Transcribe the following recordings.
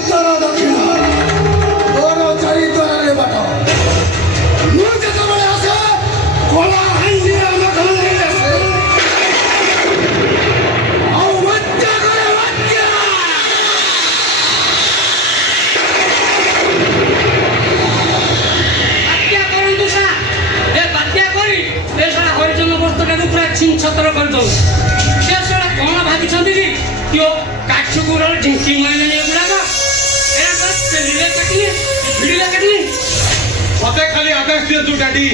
उत्तर दक्षिण तोर चारिद्वार बाट मुझे आसे कला हांडी छिन छतर कर दो से सारा कोन भाबी छथि कि यो काछु गुरल ढिंकी मइले ने गुडाका ए बस चलिले कटली भिड़िले कटली मते खाली आदेश दियो तू डैडी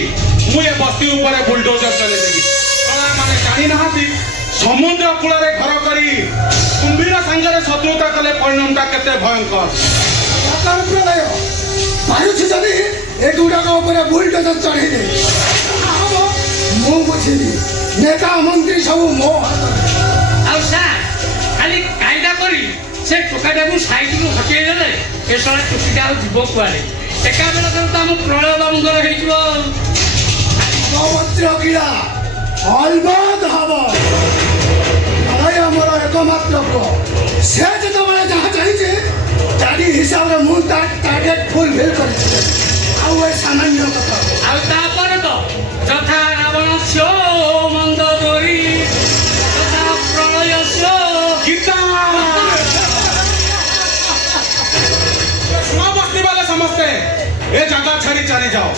मु ए बस्ती ऊपर बुलडोजर चले देबी कला माने जानि नहाती समुद्र कूल रे घर करी कुंभीर संगरे शत्रुता कले परिणामटा केते भयंकर सरकार प्रलय पारुछ जदी ए गुडाका ऊपर बुलडोजर चढ़ी दे मु बुझिली नेता मंत्री सब मो आ सा खाली कायदा करी से टोकाटा को साइड को हटे देले ए सारा टोकीटा जीव कुआले एका बेला तो हम प्रलय बाबूंगर हेइजो गौवत्र कीड़ा अलबद हब अरे हमर एकमात्र को से जत बळे जहा चाहिए जाडी हिसाब रे मु टार्गेट फुल फिल करि आ ओ सामान्य कथा आ तापर तो जथा रावण शो मंद दोरी तथा प्रलय शो गीता सुना बस्ती वाले समझते ए जगह छाड़ी चली जाओ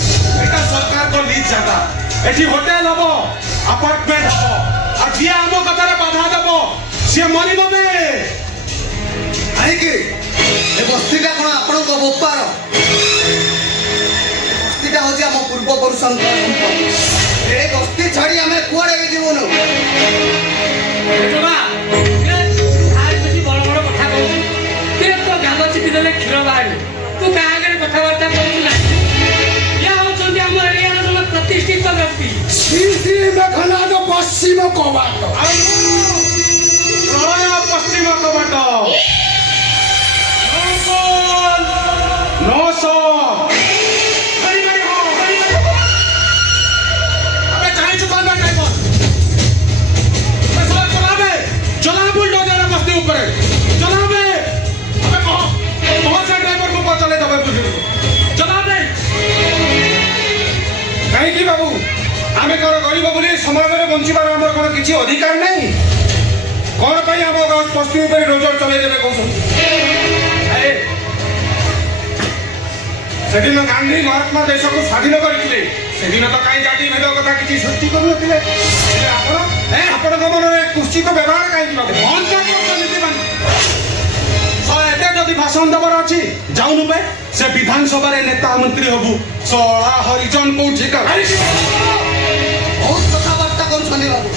एटा सरकार को लीज जगह एठी होटल हबो अपार्टमेंट हबो आ जिया हमो कतरे बाधा देबो से मरी बने आई के ए बस्तीटा कोन आपन को बोपार बस्तीटा होजी हम पूर्व पुरुषन ए बस्ती छाड़ी हमें कुआडे जीवन बेटवा आज बेसी बड़ बड़ कथा कहू के तो गालो चिपी देले क्षीर बाहर तू का आगे कथा वार्ता कहू ना या हो चंदी हम एरिया रो प्रतिष्ठित व्यक्ति श्री मेघनाद पश्चिम कबाट प्रलय पश्चिम कबाट नौसो कहीं बाबू आम कौन गरीब बोली समाज में बचार आम कौन किसी अधिकार नहीं कौन पर आम बस्ती नजर चल से गांधी महात्मा देश को स्वाधीन करते से दिन तो कहीं जाति भेद कथा किसी सृष्टि करुले आपण मन में कुश्चित व्यवहार कहीं बंद जदि भाषण देवर अच्छी जाऊनु पे से विधानसभा नेता मंत्री हबु सला हरिजन को ठिका बहुत कथाबार्ता कर बाबू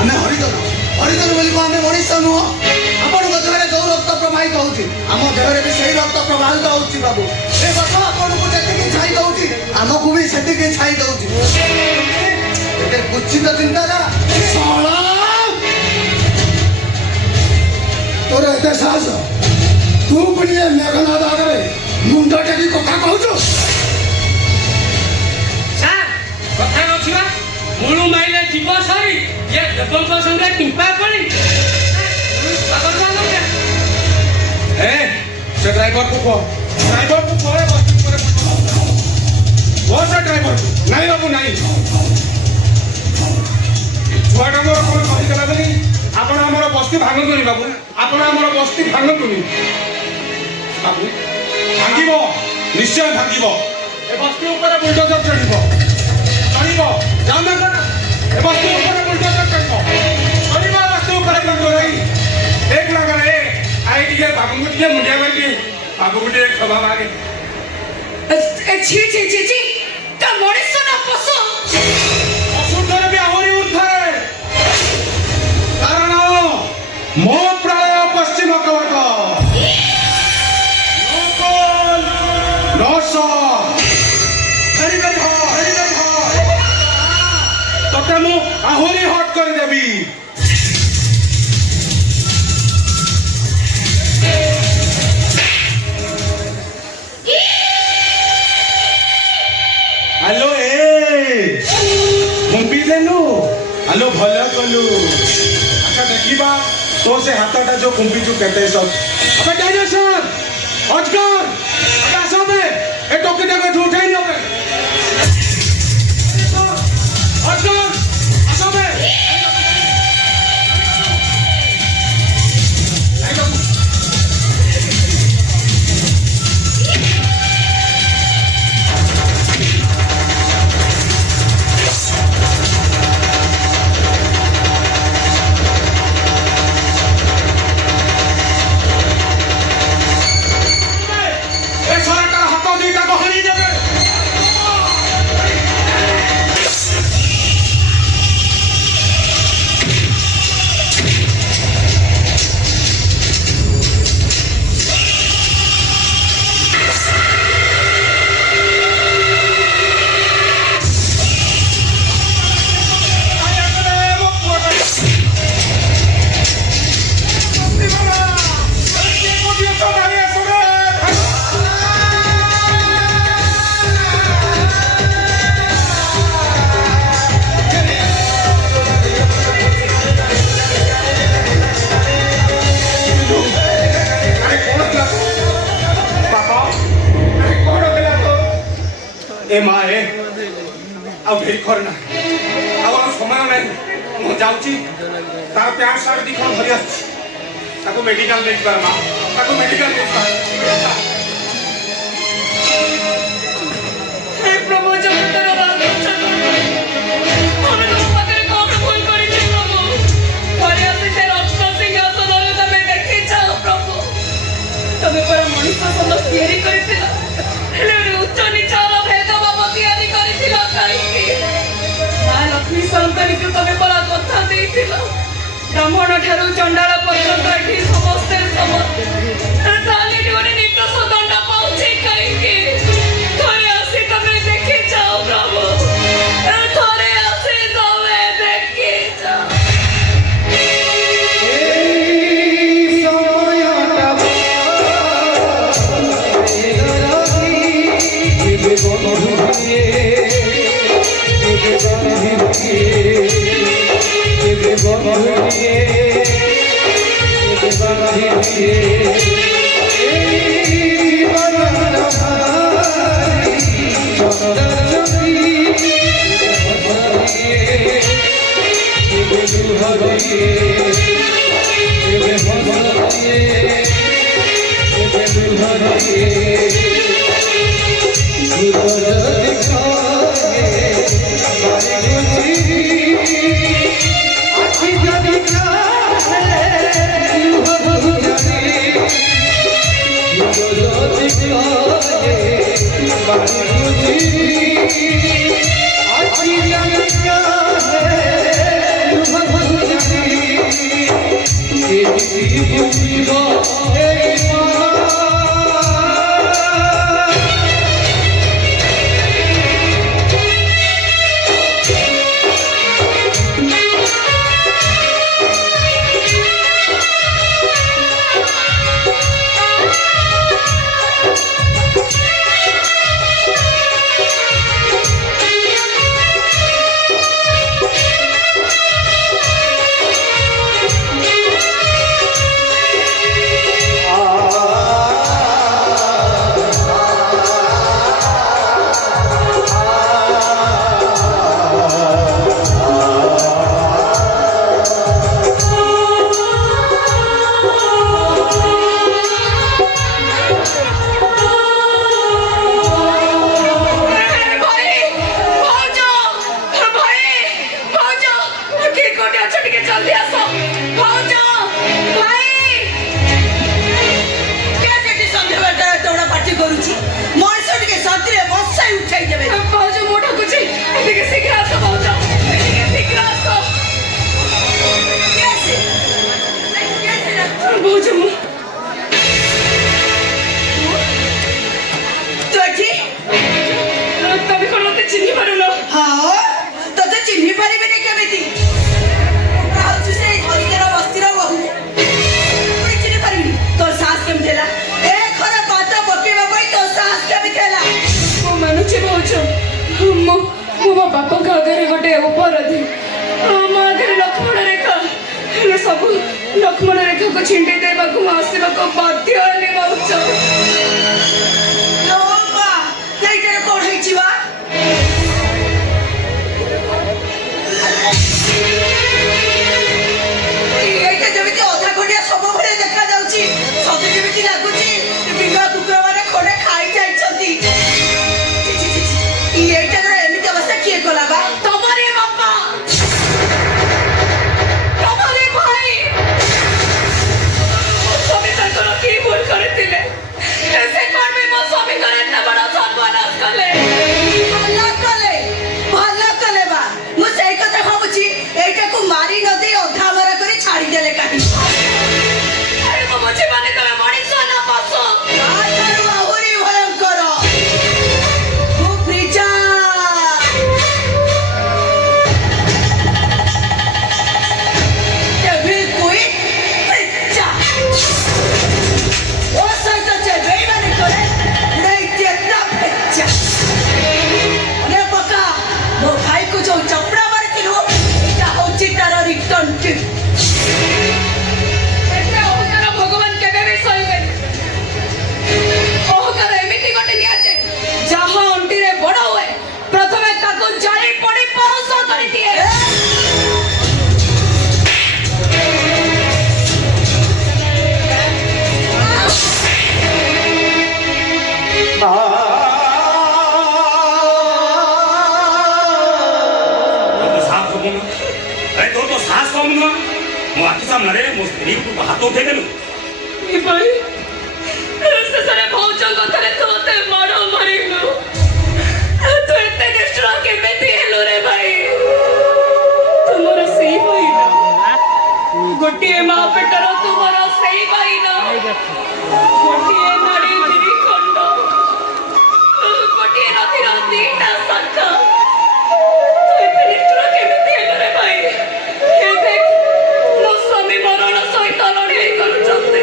आमे हरिजन हरिजन बोली को आमे मनुष्य नुह आपण देहरे जो रक्त प्रवाहित होउची आम देहरे भी सही रक्त प्रवाहित होउची बाबू ए गछ आपण को जेतिकी छाई दउची हमकु भी सेतिकी छाई दउची एते कुचित चिंताधारा सला तोर एते साहस तू पुणी मेघनाद आगे मुंडा टेकी कथा कहूଛୁ सर कथा नथिबा मुळु माइले जीव सरी ये देवंग संगे टिंपा पड़ी पागल जानो के ए से ड्राइवर को कोरे बस करे वो से ड्राइवर नहीं बाबू नहीं छुआटा मोर कोन कहि गला बनी आपण हमर बस्ती भांगतुनी बाबू आपण हमर बस्ती भांगतुनी बाबू भांगिबो निश्चय भांगिबो ए बस्ती ऊपर बुलडोजर चढ़िबो जाना कर ए बस्ती ऊपर बुलडोजर चढ़िबो बस्ती ऊपर बुलडोजर एक लगा रे आई टिके बाबू टिके मुंडिया करके बाबू टिके खबा मागे छी छी छी छी का मनुष्य ना पशु असुर भी आहुरी उठे कारण मो प्रलय पश्चिम कबाट नौश हरि हो तते मु आहुरी हट कर देबी हेलो ए मुंबई देनु हेलो भल कलु अच्छा देखिबा तो से हाथटा जो कुंपीचु कहते सब अबे डायनेसर अजगर अबे आसो बे ए टोकीटा को उठाई लो बे अजगर आसो बे ए माँ ए अब भेरी करना अब समय नहीं मु जाऊँगी तार प्यार सार दिख भरी आसको मेडिकल नहीं पार माँ ताको मेडिकल नहीं पार हे प्रभु जगतर बात ଆମେ ତମ ପାଖରେ କଣ ଭୁଲ କରିଛୁ ପ୍ରଭୁ ଘରେ ଆସି ସେ ରକ୍ତ ସିଂହାସନରେ ତମେ ଦେଖିଛ ପ୍ରଭୁ ତମେ ପରା ମଣିଷ ସମ ତିଆରି କରିଥିଲ ହେଲେ ଉଚ୍ଚ ନିଚର ଭେଦଭାବ ତିଆରି କରିଥିଲ କାହିଁକି ମା ଲକ୍ଷ୍ମୀ ସନ୍ତାନୀକୁ ତମେ ପରା କଥା ଦେଇଥିଲ ବ୍ରାହ୍ମଣ ଠାରୁ ଚଣ୍ଡାଳ ପର୍ଯ୍ୟନ୍ତ ଏଠି ସମସ୍ତେ ତାହେଲେ ଏଠି ଗୋଟେ ନିର୍ଦ୍ଦୋଷ ଦଣ୍ଡ ପାଉଛି କାହିଁକି ଥରେ ଆସି ତମେ ଦେଖିଯାଅ ପ୍ରଭୁ ଥରେ ଆସି ତମେ ଦେଖିଯାଅ ମୋ ବାପାଙ୍କ ଆଗରେ ଗୋଟେ ଉପର ଦି ଆମ ଆଗରେ ଲକ୍ଷ୍ମଣ ରେଖା ହେଲେ ସବୁ ଲକ୍ଷ୍ମଣ ରେଖାକୁ ଛିଣ୍ଡେଇ ଦେବାକୁ ମୁଁ ଆସିବାକୁ ବାଧ୍ୟ ହେଲି ଭାଉଜ। ଏଇଟାରେ କଣ ହେଇଛି ବା? ଏଇଟା ଯେମିତି ଅଧା ଖଣ୍ଡିଆ ଶବ ଭଳିଆ ଦେଖାଯାଉଛି, ସତେ ଯେମିତି ଲାଗୁଛି ବିଲୁଆ କୁକୁର ମାନେ ଖଣ୍ଡେ ଖାଇ ଯାଇଛନ୍ତି। ଏଇଟାର ଏମିତି ଅବସ୍ଥା କିଏ କଲା ବା? ତମରି ବାପା, ତମରି ଭାଇ। ସ୍ୱାମୀ ତାଙ୍କର କି ଭୁଲ କରିଥିଲେ? ସେ କଣ ପାଇଁ ମୋ ସ୍ୱାମୀଙ୍କର ଏତେ ବଡ଼ ସର୍ବନାଶ କଲେ? ଭଲ କଲେ ବା। ମୁଁ ସେଇ କଥା ଭାବୁଛି, ଏଇଟାକୁ ମାରି ନ ଦେଇ ଅଧା ମରା କରି ଛାଡ଼ିଦେଲେ କାହିଁକି? ମୁଁ ବୁଝିପାରୁନି ତମେ ମଣିଷ ନା ପଶୁ। ତାଠାରୁ ଆହୁରି ଭୟଙ୍କର ମୁଁ ପ୍ରିଜା। Devil queen ପ୍ରିଜା। ଓ ସହିତ ଯେ ବେଇମାନି କରେ, ଉଡ଼େଇ ଦିଏ ତା ପ୍ରିଜା। ଅନେ ପକା, ମୋ ଭାଇକୁ ଯୋଉ ଚପଡ଼ା ମାରିଥିଲୁ, ଏଇଟା ହଉଛି ତାର ରିଟର୍ନ ଗିଫ୍ଟ। ଏତେ ଅହଙ୍କାର ଭଗବାନ କେବେ ବି ସହିବେନି। ଅହଙ୍କାର ଏମିତି ଗୋଟେ ନିଆଯାଏ, ଯାହା ଅଣ୍ଟିରେ ବଡ଼ ହୁଏ, ପ୍ରଥମେ ତାକୁ ଜାଳି ପୋଡ଼ି ପରଷ କରିଦିଏ। ତୋର ତ ସାହସ କମ ନୁହଁ। ମୋ ଆଖି ସାମ୍ନାରେ ମୋ ସ୍ତ୍ରୀ ଉପରକୁ ହାତ ଉଠେଇଦେଲୁ। ଏ ଭାଇ, ଶେଷରେ ଭାଉଜଙ୍କ କଥାରେ ତୁ ମତେ ମାଡ଼ ମାରିଲୁ। ତୁ ଏତେ ନିଷ୍ଠୁର କେମିତି ହେଲୁ ରେ ଭାଇ? ତୁମର ସେଇ ଭାଇ ନା? ଗୋଟିଏ ମା ପେଟର ତୁମର ସେଇ ଭାଇ ନା? ଗୋଟିଏ ନାଡ଼ି ଦିନି ଖଣ୍ଡ, ଗୋଟିଏ ନଦୀର ଦିଟା ଶାଖା। ତୁ ଏତେ ନିଷ୍ଠୁର କେମିତି ହେଲୁ ରେ ଭାଇ? ଏ ଦେଖ, ମୋ ସ୍ୱାମୀ ମରଣ ସହିତ ଲଢ଼େଇ କରୁଛନ୍ତି।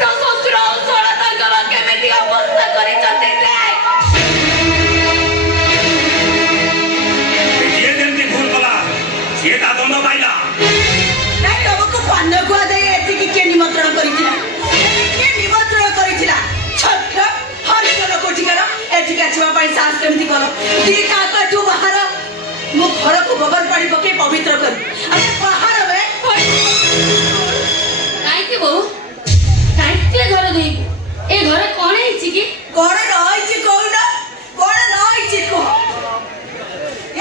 ତା ଶ୍ୱଶୁର ଆଉ ଶଳା ତାଙ୍କର କେମିତି ଅବସ୍ଥା କରିଛନ୍ତି ଦେଖ। ଯିଏ ଯେମିତି ଭୁଲ କଲା ସିଏ ତା ଦଣ୍ଡ ପାଇଲା। ନାଇଁ, ତମକୁ ପାନ ଗୁଆ ଦେଇ ଏତିକି କିଏ ନିମନ୍ତ୍ରଣ କରିଥିଲା? କିଏ ନିମନ୍ତ୍ରଣ କରିଥିଲା? ଛତ୍ର ହରିଜନ କୋଠିକାର ଏଠିକି ଆସିବା ପାଇଁ ସାହସ କେମିତି କର? ଦିଟା କାଠୁ ବାହାର, ମୁଁ ଘରକୁ ଗୋବର ପାଣି ପକେଇ ପବିତ୍ର କରି ଆମେ ବାହାର ବେ। କାହିଁକି ବୋଉ? କାହିଁକି ଘର ଧୋଇବୁ? ଏ ଘରେ କଣ ହେଇଛି କି? କଣ ରହିଛି କହୁନ? କଣ ରହିଛି କୁହ?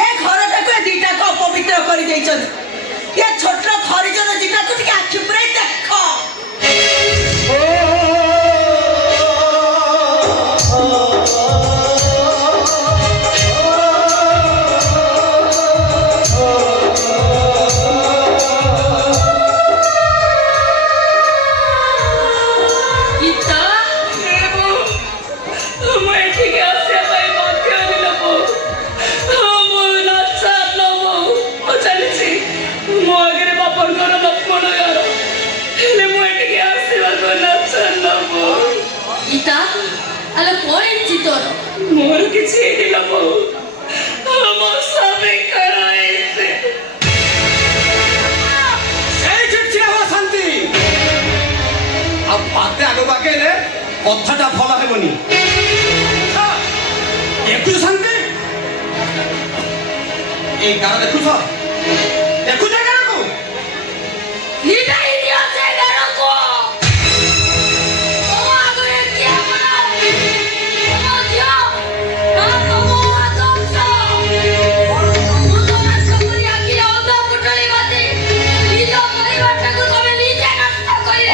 ଏ ଘରଟାକୁ ଏ ଦିଟାକୁ ଅପବିତ୍ର କରିଦେଇଛନ୍ତି। ଏ ଛୋଟ ହରିଜନ ଦିଟାକୁ ଟିକେ ଆଖି ପୁରାଇ ଦେଖ। ଗୀତା, ମୁଁ ଏଠିକି ଆସିବା ପାଇଁ ବାଧ୍ୟ ହେଲି ନା ବୋଉ। ମୁଁ ନାଚାର ନା ବୋଉ। ମୁଁ ଚାଲିଛି ମୋ ଆଗରେ ବାପାଙ୍କର ଲକ୍ଷ୍ମଣ ଗାର, ହେଲେ ମୁଁ ଏଠିକି ଆସିବାକୁ ନାଚାର ନା ବୋଉ। ଗୀତା, ଆଲୋ କଣ ହେଇଛି ତୋର? ମୋର କିଛି ହେଇନି ନା ବୋଉ। ମୋ ସ୍ୱାମୀଙ୍କର ହେଇଛି। ସେଇଠି ଠିଆ ହୁଅ ଶାନ୍ତି। ଆଉ ପାତେ ଆଗକୁ ଆଗେଇଲେ କଥାଟା ଭଲ ହେବନି। ଦେଖୁଛ ଶାନ୍ତି, এই গাড়া দেখুছ? দেখুছ এই গাড়াକୁ? লিটাই দিও সে গাড়াକୁ। ତମ ଆଗରେ କିଏ ବଡ଼? ତମ ଝିଅ, ନା ତମ ଆଦର୍ଶ? ମୁଁ ତ ନଷ୍ଟ କରି ଆଖିରେ ଅଧ ପୁଟଳି ବାନ୍ଧି ନିଜ ପରିବାରଟାକୁ ତମେ ନିଜେ ନଷ୍ଟ କରିବ।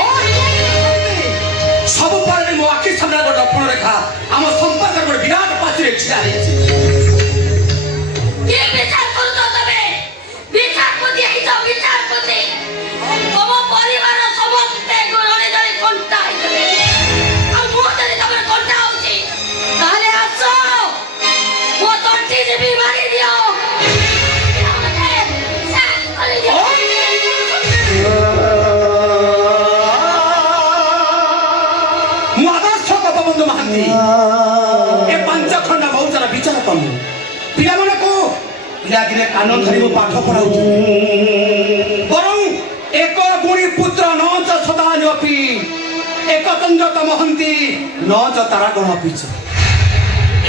ସବୁ ପରେ ମୋ ଆଖି ସାମ୍ନାରେ ଗୋଟେ ଲକ୍ଷ୍ମଣ ରେଖା ଆମ ସମ୍ପର୍କରେ ଗୋଟେ ବିରାଟ ପାଚିରେ ଛିଡ଼ା ହେଇଛି। କିଏ ବିଚାର କରୁଛ ତମେ? ବିଚାରପତି ହେଇଛ ବିଚାରପତି। ତମ ପରିବାର ସମସ୍ତେ ଜଣେ ଜଣେ କଣ୍ଟା ହେଇଗଲେ। ଆଉ ମୁଁ ଯଦି ତମର କଣ୍ଟା ହଉଛି, ତାହେଲେ ଆସ ମୋ ତଣ୍ଟି ଯିବି ମାରି ଦିଅ। ମୁଁ ଆଦର୍ଶ ଗୋପବନ୍ଧୁ ମହାନ୍ତି ଏ ପାଞ୍ଚ ଖଣ୍ଡ ବହୁତର ବିଚାର କଲୁ। ପିଲାମାନଙ୍କୁ ପିଲାଦିନେ କାନ ଧରି ମୁଁ ପାଠ ପଢ଼ାଉଥିଲି। ବରଂ ଏକ ଗୁଣି ପୁତ୍ର ନ ଚ ସଦାନ୍ୟପି ଏକତଞ୍ଜ ତମହନ୍ତି ନ ଚ ତାରାଗଣପି ଚ।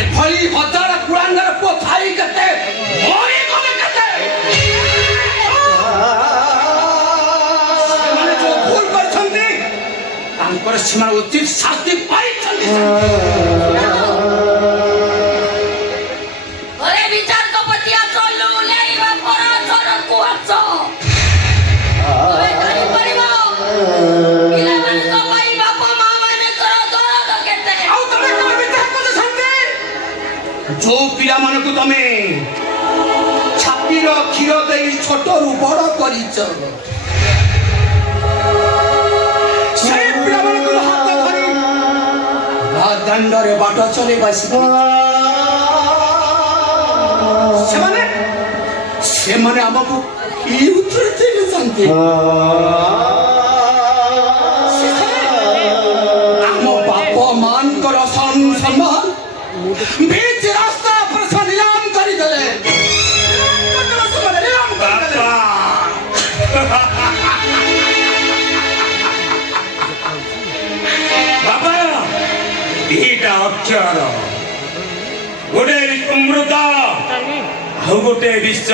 ଏଭଳି ହଜାର କୁଳାଙ୍ଗର ପୁଅ ଥାଇ କେତେ ମରିଗଲେ କେତେ। ସେମାନେ ଯୋଉ ଭୁଲ କରିଛନ୍ତି ତାଙ୍କର ସେମାନେ ଉଚିତ ଶାସ୍ତି ପାଇଛନ୍ତି। ଘରେ ବିଚାରକପତି ଆସ ଲୁଲେଇବା ପର ଚରକୁ ଆସ। ତମେ ଜାଣିପାରିବ ପିଲାମାନଙ୍କ ପାଇଁ ବାପ ମା ମାନଙ୍କର ଦରଦ କେତେ। ଆଉ ତମେ କଣ ବିଚାର କରୁଛନ୍ତି? ଯୋଉ ପିଲାମାନଙ୍କୁ ତମେ ଛାତିର କ୍ଷୀର ଦେଇ ଛୋଟରୁ ବଡ କରିଛ ସେଇ ପିଲାମାନଙ୍କୁ ହାତ ଧରି ଦାଣ୍ଡରେ ବାଟ ଚଲେଇବା ଶିଖେଇଛ। ସେମାନେ ଆମକୁ କି ଉତ୍ତର ଦେଇଛନ୍ତି? ଆମ ବାପ ମାନଙ୍କର ସମ୍ମାନ बीच रास्ता पर से नीलाम करी देले। ବାବା ଦିଟା ଅକ୍ଷର ଗୋଟେ ଅମୃତ ଆଉ ଗୋଟେ ବିଷ।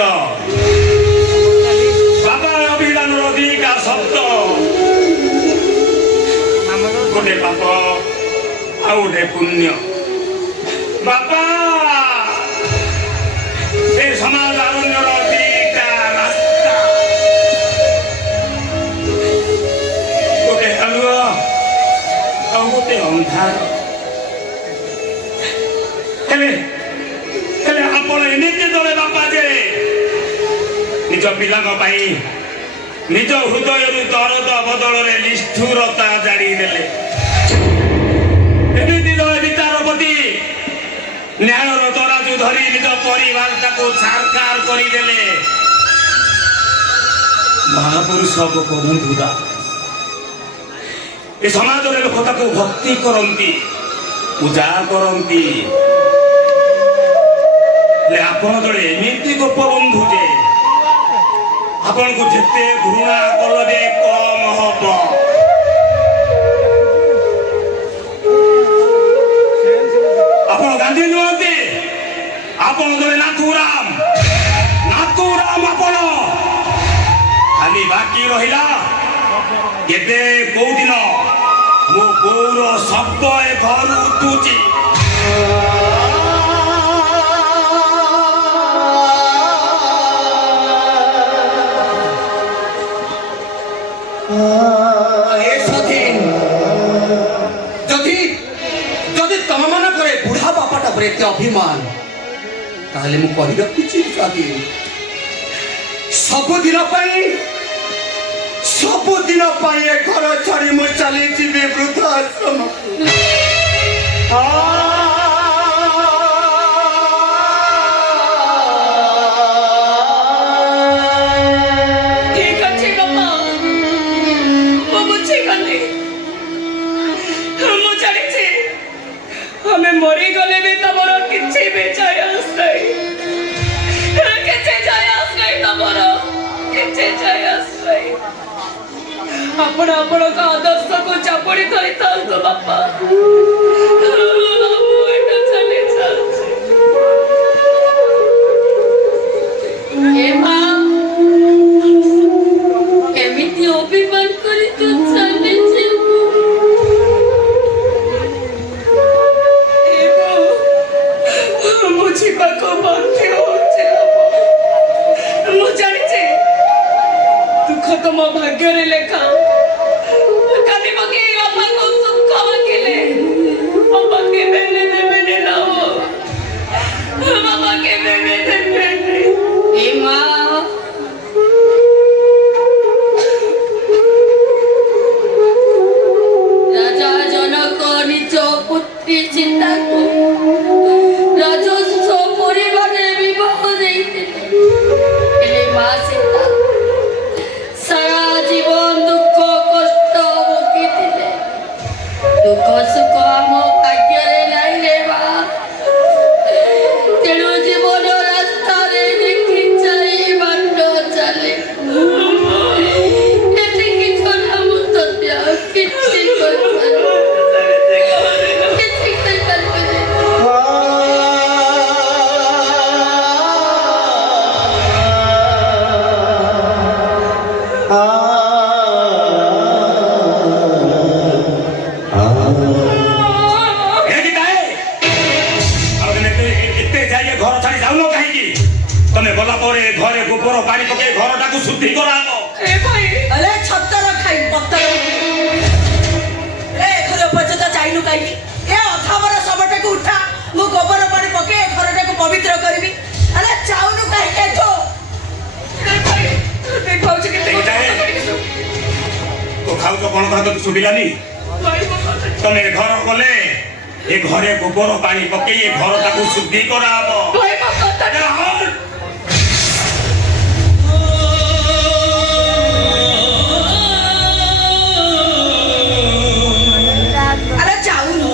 ବାବା ଅଭିଧାନର ଦିଟା ଶବ୍ଦ ଗୋଟେ ପାପ ଆଉ ଗୋଟେ ପୁଣ୍ୟ। ବାପା ଏ ସମାଜ ଆରଣ୍ୟର ଦିଟା ରାସ୍ତା ଗୋଟେ ଆଲୁଅ ଆଉ ଗୋଟେ ଅନ୍ଧାର। ହେଲେ ହେଲେ ଆପଣ ଏମିତି ଦଳେ ବାପା ଯେ ନିଜ ପିଲାଙ୍କ ପାଇଁ ନିଜ ହୃଦୟରୁ ଦରଦ ବଦଳରେ ନିଷ୍ଠୁରତା ଜାଣିଦେଲେ। ଏମିତି ଦଳେ ବିଚାରପତି ନ୍ୟାୟର ତରାଜୁ ଧରି ନିଜ ପରିବାରଟାକୁ ଛାରଖାର କରିଦେଲେ। ମହାପୁରୁଷ ଗୋପବନ୍ଧୁ ଦାସ ଏ ସମାଜରେ ଲୋକ ତାକୁ ଭକ୍ତି କରନ୍ତି, ପୂଜା କରନ୍ତି। ହେଲେ ଆପଣ ଜଣେ ଏମିତି ଗୋପବନ୍ଧୁ ଯେ ଆପଣଙ୍କୁ ଯେତେ ଘୃଣା କଲେ କମ ହବ। ଆପଣ ଗାନ୍ଧୀ ନୁହନ୍ତି, ଆପଣ ଜଣେ ନାଥୁରାମ। ଆପଣ ଖାଲି ବାକି ରହିଲା କେବେ କୋଉ ଦିନ ମୋ ବୋଉର ଶବ୍ଦ ଏ ଘରୁ ଉଠୁଛି। ଯଦି ତମ ମାନଙ୍କର ବୁଢା ବାପାଟା ପରେ ଏତେ ଅଭିମାନ ତାହେଲେ ମୁଁ କହି ରଖୁଛି ସବୁଦିନ ପାଇଁ ଏ ଘର ଛାଡ଼ି ମୁଁ ଚାଲିଯିବି ବୃଦ୍ଧାଶ୍ରମକୁ। ଠିକ ଅଛି ବାପା, ମୁଁ ବୁଝିଗଲି। ମୁଁ ଜାଣିଛି ଆମେ ମରିଗଲେ ବି ତମର କିଛି ବି ଯାଏ ଆସ ନାହିଁ। କିଛି ଯାଏ ଆସ ନାହିଁ, ତମର କିଛି ଯାଏ ଆସ ନାହିଁ। ଆପଣ ଆପଣଙ୍କ ଆଦର୍ଶକୁ ଚାପୁଡ଼ି ଧରିଥାନ୍ତୁ ବାପା। ମୁଁ ଏଟା ଚାଲି ଯାଉଛି। ଏ ମା ଏମିତି ଅଭିମାନ କରି ତୁ ଚାଲିଯିବୁ। ମୁଁ ଯିବାକୁ ବାଧ୍ୟ ହଉଛି। ମୁଁ ଜାଣିଛି ଦୁଃଖ ତମ ଭାଗ୍ୟରେ ଲେଖା। କାଲି ପକେଇ ବାପାଙ୍କୁ ସୁଖ ମାଗିଲେ ବାପା କେବେ ଦେବେନି ନା। ବାପା କେବେ ଦେବେନି। ଏ ମା ରାଜା ଜନକ ନିଜ ପୁତ୍ରୀ ସୀତାକୁ ରାଜସ୍ୱ ପରିବାରରେ ବିବାହ ଦେଇଥିଲେ। ହେଲେ ମା ସୀତା ସାରା ଜୀବନ ଦୁଃଖ କଷ୍ଟ ଭୋଗିଥିଲେ। ଦୁଃଖ ସୁଖ ଆମ ଭାଗ୍ୟରେ ନାହିଁ ରେ ମା। ତେଣୁ ଜୀବନ ରାସ୍ତାରେ ଦେଖି ଚାଲି ବାଟ ଚାଲେ। ଏତିକି ଛୋଟ ଯାଉନୁ କାହିଁକି ଏ ଅଥାବର ଶବଟାକୁ ଉଠା ମୁଁ ଗୋବର ପାଣି ପକେଇ ଏ ଘରଟାକୁ ପବିତ୍ର କରିବି ଆରେ ଯାଉନୁ କାହିଁକି ଏଠୁ ଦେଖାଉଛି କେତେ তো খাଉଛ କଣ କଥା ତ ଶୁଭିଲାନି ତମେ ଏ ଘର ଗଲେ ଏ ଘରେ ଗୋବର ପାଣି ପକେଇ ଏ ଘରଟାକୁ ଶୁଦ୍ଧି କରାହବ ଆରେ ଯାଉନୁ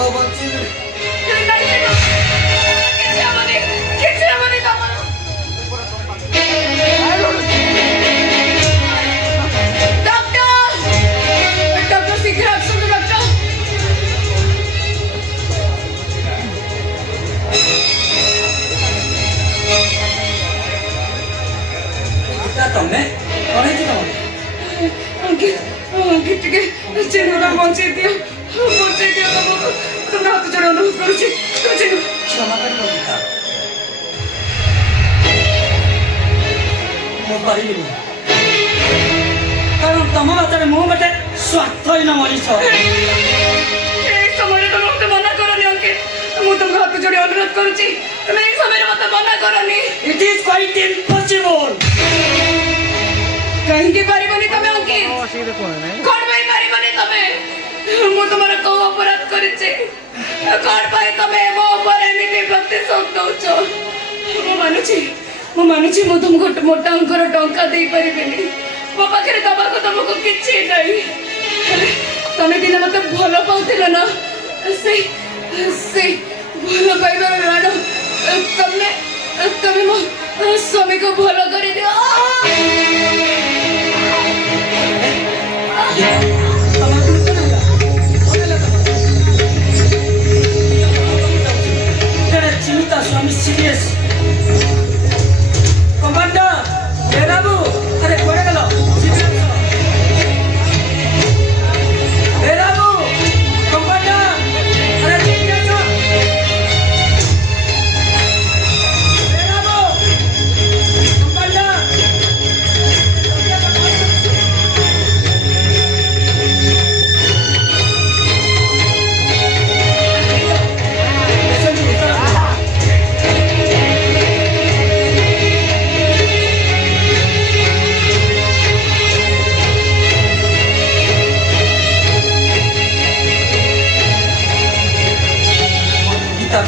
ପୁଅ ବଞ୍ଚିବେ। କିଛି ହବନି ତମର। ଡକ୍ଟର ଶୀଘ୍ର ଆସନ୍ତୁ ଡକ୍ଟର। ତମେ କଣ ହେଇଛି ତମର? ଟିକେ ଚିହ୍ନଟା ବଞ୍ଚେଇ ଦିଅ ତମକୁ। ତମେ ହାତ ଯୋଡ଼ି ଅନୁରୋଧ କରୁଛି। ତମେ ଚିହ୍ନ କ୍ଷମା କରିବ ଗୀତା, ମୁଁ ପାରିବିନି। କାରଣ ତମ ମତରେ ମୁଁ ଗୋଟେ ସ୍ୱାର୍ଥହୀନ ମଣିଷ। এই সমୟରେ ତମେ ମତେ ମନା କରନି ଅଙ୍କିତ। ମୁଁ ତମକୁ ହାତ ଯୋଡ଼ି ଅନୁରୋଧ କରୁଛି, ତମେ এই ସମୟରେ ମତେ ମନା କରନି। It is quite impossible. କାହିଁକି ପାରିବନି ତମେ ଅଙ୍କିତ? କଣ ପାଇଁ ପାରିବନି ତମେ? ମୁଁ ତମର କୋଉ ଅପରାଧ କରିଛି? କଣ ପାଇଁ ତମେ ମୋ ଉପରେ ଏମିତି ପ୍ରତିଶୋଧ ଦଉଛ? ମୁଁ ମାନୁଛି ମୁଁ ତମକୁ ମୋଟା ଅଙ୍କର ଟଙ୍କା ଦେଇପାରିବିନି। ମୋ ପାଖରେ ଦବାକୁ ତମକୁ କିଛି ନାହିଁ। ହେଲେ ତମେ ଦିନେ ମତେ ଭଲ ପାଉଥିଲ ନା? ସେ ଭଲ ପାଇବାର ରାଣ ତମେ ମୋ ସ୍ୱାମୀକୁ ଭଲ କରିଦିଅ। ଚିନ୍ତା ସ୍ୱାମୀ ସିରିୟସ୍। କମାଣ୍ଡର ବାବୁ, ଆରେ କୁଆଡ଼େ ଗଲ? ବାବୁ କମାଣ୍ଡର, ଆରେ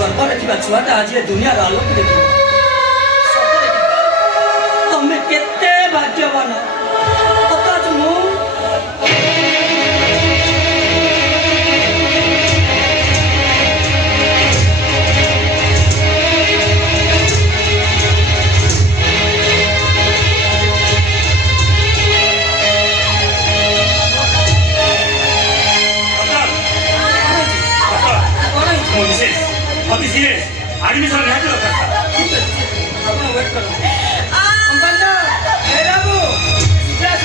ଗର୍ବରେ ଥିବା ଛୁଆଟା ଆଜି ଏ ଦୁନିଆର ଆଲୋକ ଦେଖିବ। ତମେ କେତେ ଭାଗ୍ୟବାନ। ଅଥଚ ମୁଁ ଅତି ସିରିୟସ୍ ଆଡମିସନ ନିହାତି ଦରକାର। ଆପଣ ୱେଟ୍ କରନ୍ତୁ। କମାଣ୍ଡର ବାବୁ ଶୀଘ୍ର ଆସ।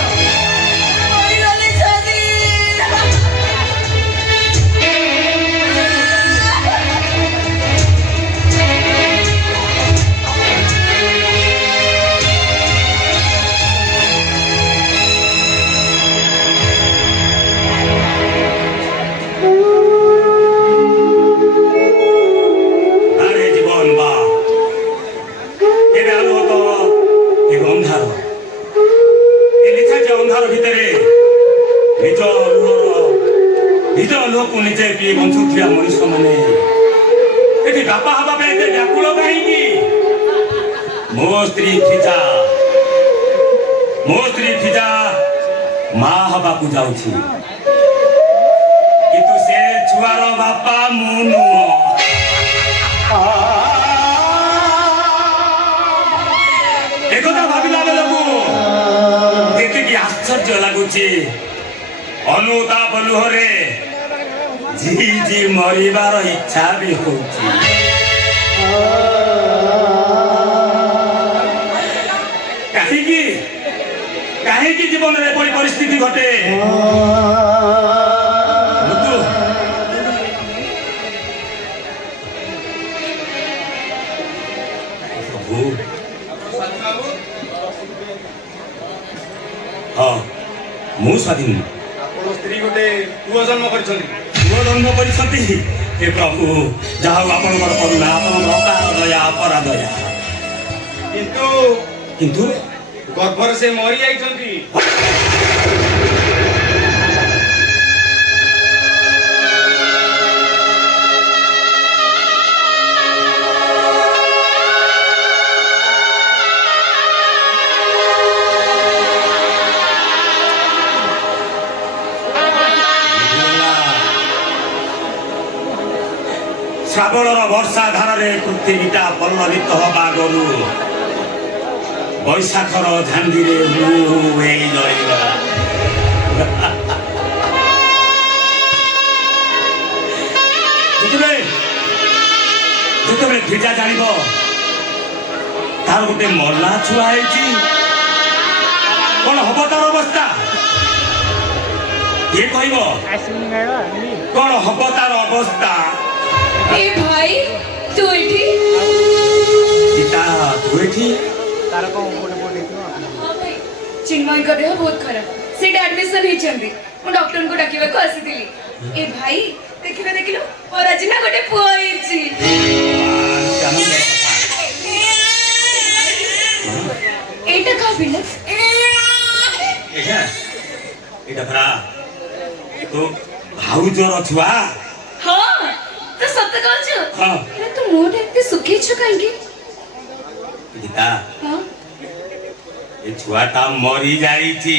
ଲୁହକୁ ନିଜେ ପିଇ ବଞ୍ଚୁଥିବା ମଣିଷ ମାନେ ଏଠି ବାପା ହେବା ପାଇଁ ଏତେ ବ୍ୟାକୁଳ କାହିଁକି? ମୋ ସ୍ତ୍ରୀ ଫିଜା ମା ହେବାକୁ ଯାଉଛି, କିନ୍ତୁ ସେ ଛୁଆର ବାପା ମୁଁ ନୁହଁ। ଏକଥା ଭାବିଲା ବେଳକୁ ଏତିକି ଆଶ୍ଚର୍ଯ୍ୟ ଲାଗୁଛି। ଅନୁତାପ ଲୁହରେ ଜି ମରିବାର ଇଚ୍ଛା ବି ହଉଛି। କାହିଁକି ଜୀବନରେ ଏପରି ପରିସ୍ଥିତି ଘଟେ? ହଁ, ମୁଁ ସ୍ୱାଧୀନ। ଆପଣ ସ୍ତ୍ରୀ ଗୋଟେ ପୁଅ ଜନ୍ମ କରିଛନ୍ତି। ହେ ପ୍ରଭୁ, ଯାହା ହଉ ଆପଣଙ୍କର କରୁଣା, ଆପଣଙ୍କର ଅପାର ଦୟା, ଅପରା ଦୟା। କିନ୍ତୁ ଗର୍ଭରେ ସେ ମରି ଯାଇଛନ୍ତି। ଶ୍ରାବଣର ବର୍ଷା ଧାରରେ ପୃଥିବୀଟା ପଲ୍ଲବିତ ହବା ଆଗରୁ ବୈଶାଖର ଝାଞ୍ଜିରେ ହେଇ ଜଳିଗଲା। ଯେତେବେଳେ ଭିଜା ଜାଣିବ ତାର ଗୋଟେ ମଲା ଛୁଆ ହେଇଛି, କଣ ହବ ତାର ଅବସ୍ଥା? କିଏ କହିବ କଣ ହବ ତାର ଅବସ୍ଥା? ए भाई तू एठी गीता तू एठी हां भाई चिन्मय का देह बहुत खराब सेटा एडमिशन ही चंदी मु डॉक्टर को डाकिबा को आसीतिली ए भाई देखिलो और आज ना गोटे पुआ हिची एटा का बिना এটা পরা তো ভাউজর ছুয়া। हां तो सत्य कहछ हां अरे तू मोट एते सुखी छ कांगी गीता हां ଏ ଛୁଆଟା ମରି ଯାଇଛି।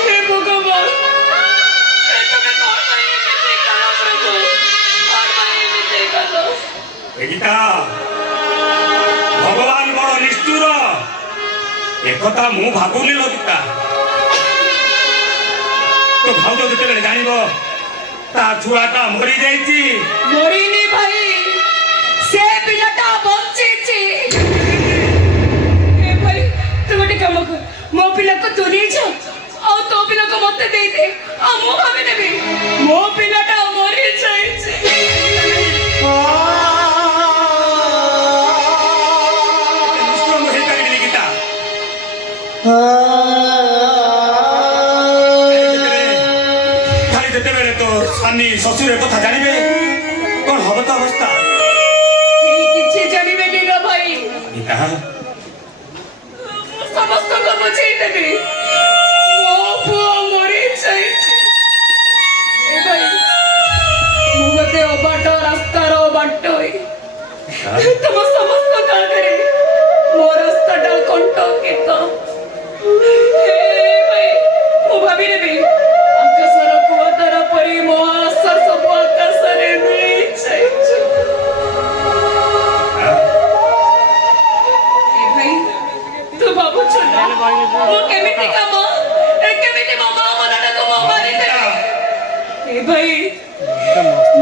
हे भगवान ए तमे कौन भाई एते करो प्रभु कौन भाई एते करो ଏ ଗୀତା ଭଗବାନ ବଡ଼ ନିଷ୍ଠୁର, ଏକଥା ମୁଁ ଭାବୁନି ଲୋ ଗୀତା। ତ ଭାଉଜ ଯେତେବେଳେ ଜାଣିବ ତା ଛୁଆଟା ମରି ଯାଇଛି, মরিনি ভাই সে পিলাটা বঞ্চিছি এ ভাই তুই গোটে কাম কর মো পিলাকে তু নিয়ে যা আর তো পিলাকে মতে দেই দে আর মু ভাবে নেবি মো পিলাটা মরি যাইছে ନିଷ୍ଠୁର ମୁଁ ହେଇପାରିବିନି ଗୀତା। ଖାଲି ଯେତେବେଳେ ତୋ ସ୍ୱାମୀ ଶ୍ୱଶୁର କଥା ଜାଣିବେ କଣ ହବ ତ ଅବସ୍ଥା? কেই কিছু জানিবে নি না ভাই গীতা সমস্ত ক বুঝাই দেবি মো পুয়া মরি যাইছে এ ভাই মু গতে অবাট রাস্তার বাট হই तुम समस्त का करे मोर रास्ताटा कंटकित हे भाई मु भाबी नेबी आकाशर कुआतार परी मो आशा सब आकाशरे मिली जाइछ ए भाई तू बाबू छना मो केमिति काम ए केमिति मामा मनटा को मो मारी दे ए भाई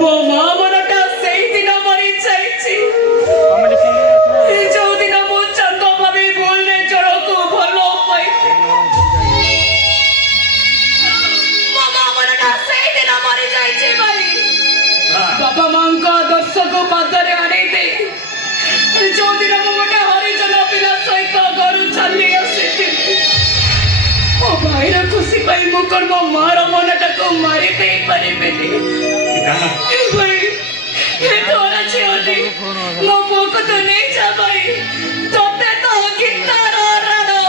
मो मां मनटा सेई दिन मरी जाइछि जो दिन मु चंद भाभी बोलने चलो को भलो पाई मामा मनटा सेई दिन मरी जाइछि भाई बाबा मां का दर्शक पादरे आने दे जो दिन मु गोटे हरिजन पिला सहित घर चली आसीथिली मो भाई र खुशी पाई मु कोन मो मार मनटा को मारी दे परिबेनी ए भाई ये तोरा छियोनी मो पोको तो नहीं जा भाई तोते तो कितना रो रड़ो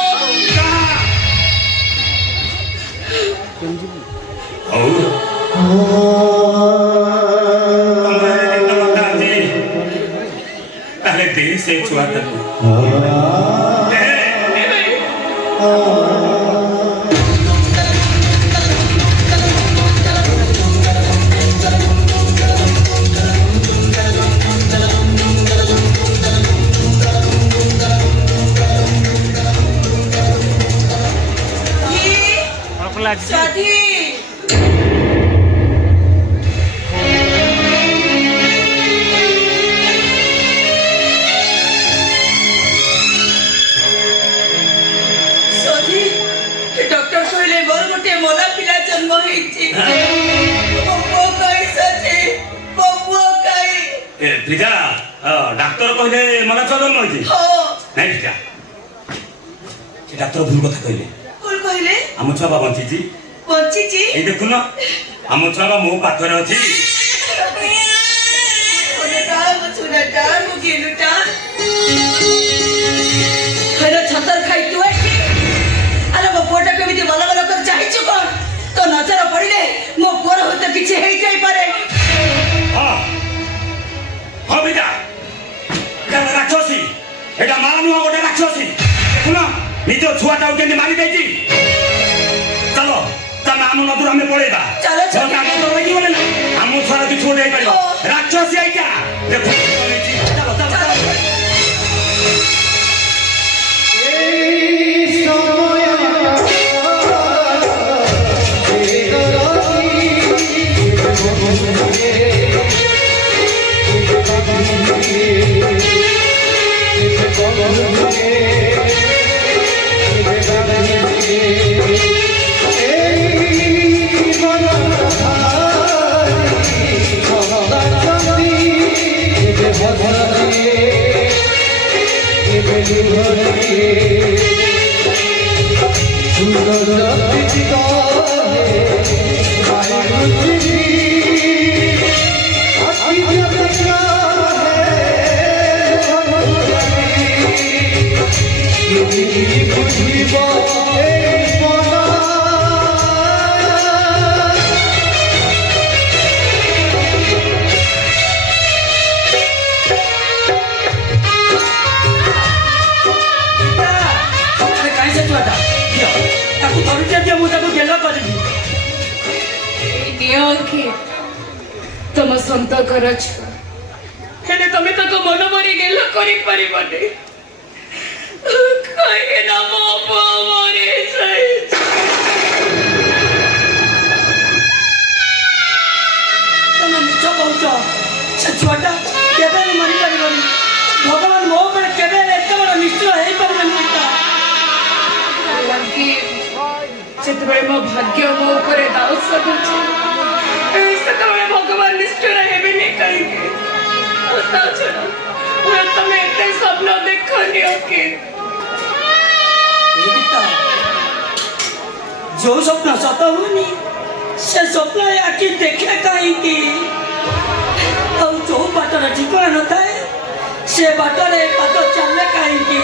তাহলে দেহ ସେ ଛୁଆଟାକୁ ए भाई स्वाति स्वाति डॉक्टर कहले मोर गोटे मोला पिला जन्म होइछि बबुआ कहि सचे बबुआ कहि ଏ ପ୍ରିଜା ଡାକ୍ତର କହିଲେ ମନ ଚଳନ ହୋଇଛି हो ନାଇଁ ପ୍ରିଜା ସେ ଡାକ୍ତର ଭୁଲ କଥା କହିଲେ। कुल कहले ଆମ ଛୁଆ ବା ବଞ୍ଚିଛି। बଞ୍चिछि ଏଇ ଦେଖୁନ ଆମ ଛୁଆ ବା ମୋ ପାଖରେ ଅଛି। ओनेटा मुचुनाटा मुगिलुटा हरे छतर खाई तू आछि अरे मो पोटा केमिति बल बल कर चाहिछु कोन तो नजर पड़िले मो पोर होत किछि हेइ जाई पारे ହଁ ହଁ ପ୍ରିଜା এটা ରାକ୍ଷସୀ, এটা ମା ନୁହଁ ଗୋଟେ ରାକ୍ଷସୀ। ଦେଖୁନ ନିଜ ଛୁଆଟାକୁ କେମିତି ମାରି ଦେଇଛି। ଚାଲ ଚାଲ ଆମ ନଦୀରୁ ଆମେ ପଳେଇବା। ଚାଲ, ଚାଲ। ଆମ ତ ଲାଗିବନି ନା ଆମ ଛୁଆର କିଛି ଗୋଟେ ହେଇପାରିବ। ରାକ୍ଷସୀ ଆଇକା ଦେଖ ଚାଲ ଚାଲ ଚାଲ। तुम सन्त कर हेले तमे ताको मन मरी गेल करि परिबने कहे ना मो पो मरे जाय तमे निच कहउछ से छुआटा केबे मरि परिबनी भगवान मो पर केबे एते बड़ निश्चय हेई परिबनी पिता लगी चितबे मो भाग्य मो ऊपर दाव सब सेतबे भगवान निष्ठुर हेबे नहीं कहिके ताऊ छड़ा तमे एते स्वप्न देखनी ओके पिता जो स्वप्न सत हुनी से स्वप्न आखि देखे कहीं की और जो बाटर ठिकाना न थाए से बाटर पाद चले कहीं की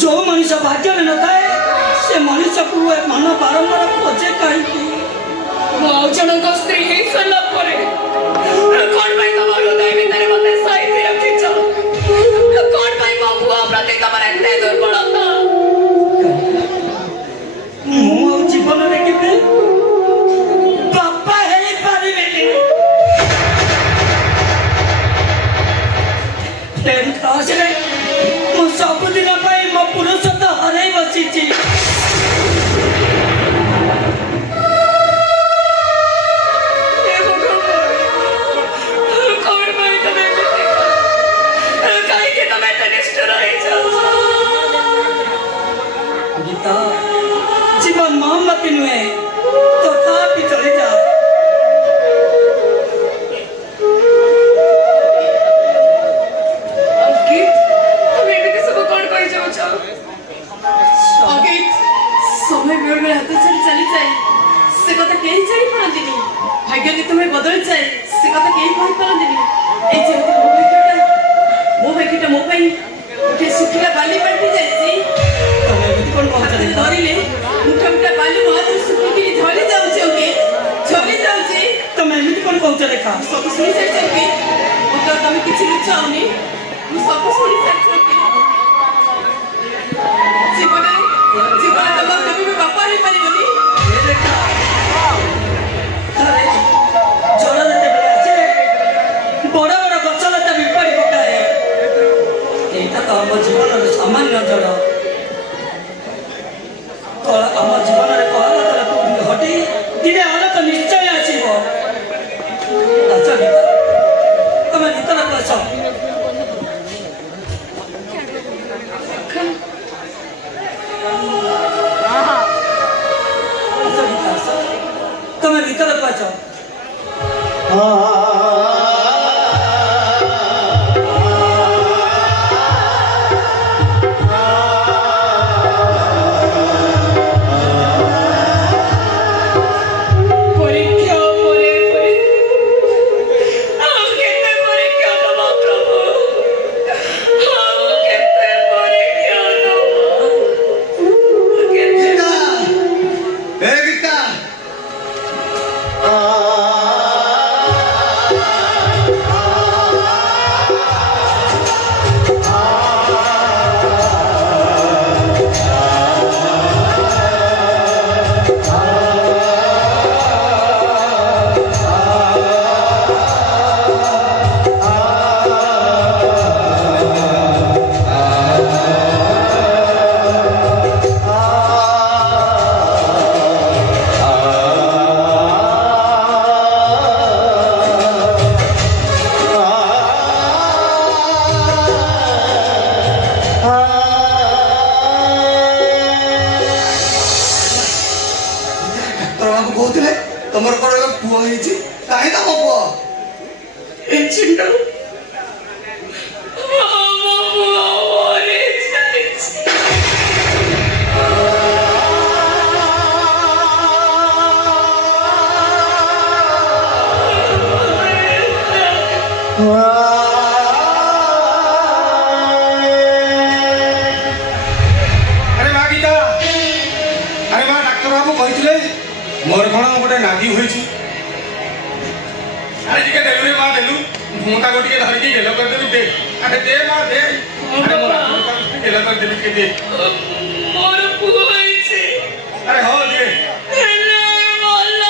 जो मनीष भाग्य में न थाए से मनीष को मन बारंबार खोजे कहीं मो जनक स्त्री हे सला परे कोन भाई तम हृदय भीतर मते साइती रखिछ कोन भाई मो बुआ प्रति तमर एते दुर्बलता मो जीवन रे केबे बापा हेई पारिबेनी प्रेम खास रे मो सब दिन पाई मो पुरुष तो हरई बसिची जीवन मोहम्मती नुहे तो भी चले जा समय बेर में हाथ छाड़ी चली जाए से कथा केही छाड़ी पारंतिनी भाग्य के तुम्हें बदल जाए से कथा केही कहि पारंतिनी ए जेते मो भाग्यटा मो पई उठे सुखिला बाली पलटी जायसी कौन पहुंचा धरिले मुठा मुठा बाली मो हाथ सुखिकी झली जाउची ओके झली जाउची तो मैं एमती कौन पहुंचा देखा सब सुनी सारी ओ तो तमे किछि लुचाओनी मु सब सुनी सारी जीवन तम कभी भी बापा ही परिबनी ये देखा अरे जोड़ा देते बेले आसे बड़ा बड़ा गछ लता बिपारी पकाए एटा तो हम जीवन रे सामान्य जड़ तो हम जीवन रे कहला तला हटी दिने अलग निश्चय आसीबो अच्छा गीता तमे गीता ना कहछ तमे भीतर कहछ परीक्षा परे परीक्षा आओ केते परीक्षा दबा प्रभु आओ केते परीक्षा दबा केते गीता ए गीता ହେଇଛି କାହିଁ ତମ ପୁଅ ଏ ଚିଣ୍ଡ ମୋ ପୁଅ ମରିଯାଇଛି। ଆରେ ମା ଗୀତା, ଆରେ ମା ଡାକ୍ତର ବାବୁ କହିଥିଲେ ମୋର କ'ଣ ଗୋଟେ ନାଗି ହୋଇଛି। ଆରେ ଟିକେ ଦେଲୁ ରେ ମା ଦେଲୁ, ମୁଁ ତାକୁ ଟିକେ ଧରିକି ଗେଲ କରିଦେବି ଦେ। ଆରେ ଦେ ମା ଦେ, ଆରେ ମୋ ଗେଲ କରିଦେବି ଟିକେ ଦେ। ମୋର ପୁଅ ହେଇଛି ଆରେ ହଁ ଦେ। ହେଲେ ଭଲ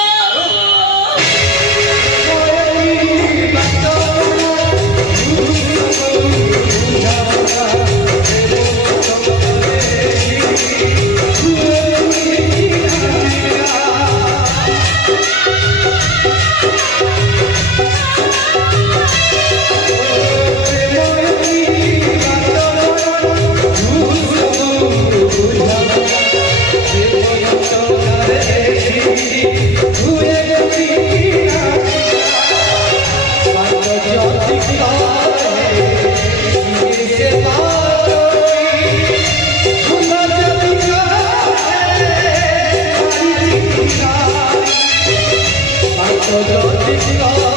Thank you.